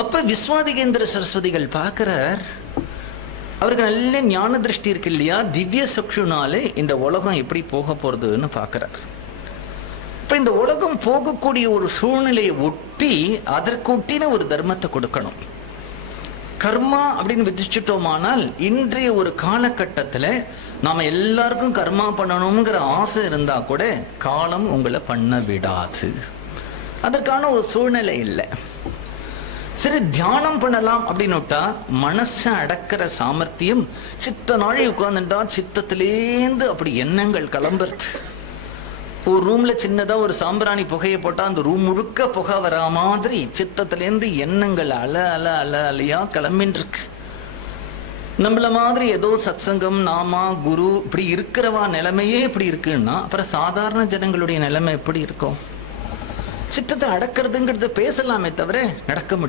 அப்ப விஸ்வாதிகேந்திர சரஸ்வதிகள் பார்க்கிறார், அவருக்கு நல்ல ஞான திருஷ்டி இருக்கு இல்லையா, திவ்ய சக்ஷுனாலே இந்த உலகம் எப்படி போக போறதுன்னு பார்க்கிறார். இப்ப இந்த உலகம் போகக்கூடிய ஒரு சூழ்நிலையை ஒட்டி அதற்கு ஒட்டின ஒரு தர்மத்தை கொடுக்கணும். கர்மா அப்படின்னு விதிச்சுட்டோமானால் இன்றைய ஒரு காலகட்டத்தில் நாம எல்லாருக்கும் கர்மா பண்ணணுங்கிற ஆசை இருந்தா கூட காலம் உங்களை பண்ண விடாது. அதற்கான ஒரு சூழ்நிலை இல்லை. சரி, தியானம் பண்ணலாம் அப்படின்னுட்டா மனசை அடக்கிற சாமர்த்தியம் சித்த நாழி உட்கார்ந்துட்டா சித்தத்திலேந்து அப்படி எண்ணங்கள் கிளம்புறது. ஒரு ரூம்ல சின்னதா ஒரு சாம்பிராணி புகையை போட்டா அந்த ரூம் முழுக்க புகை வரா மாதிரி சித்தத்திலேருந்து எண்ணங்கள் அல அல அல அலையா கிளம்பின்னு இருக்கு. நம்மள மாதிரி ஏதோ சத்சங்கம் நாமா குரு இப்படி இருக்கிறவா நிலைமையே இப்படி இருக்குன்னா அப்புறம் சாதாரண ஜனங்களுடைய நிலைமை எப்படி இருக்கும்? சித்தத்தை அடக்கிறதுங்கிறது பேசலாமே தவிர நடக்க முடியும்.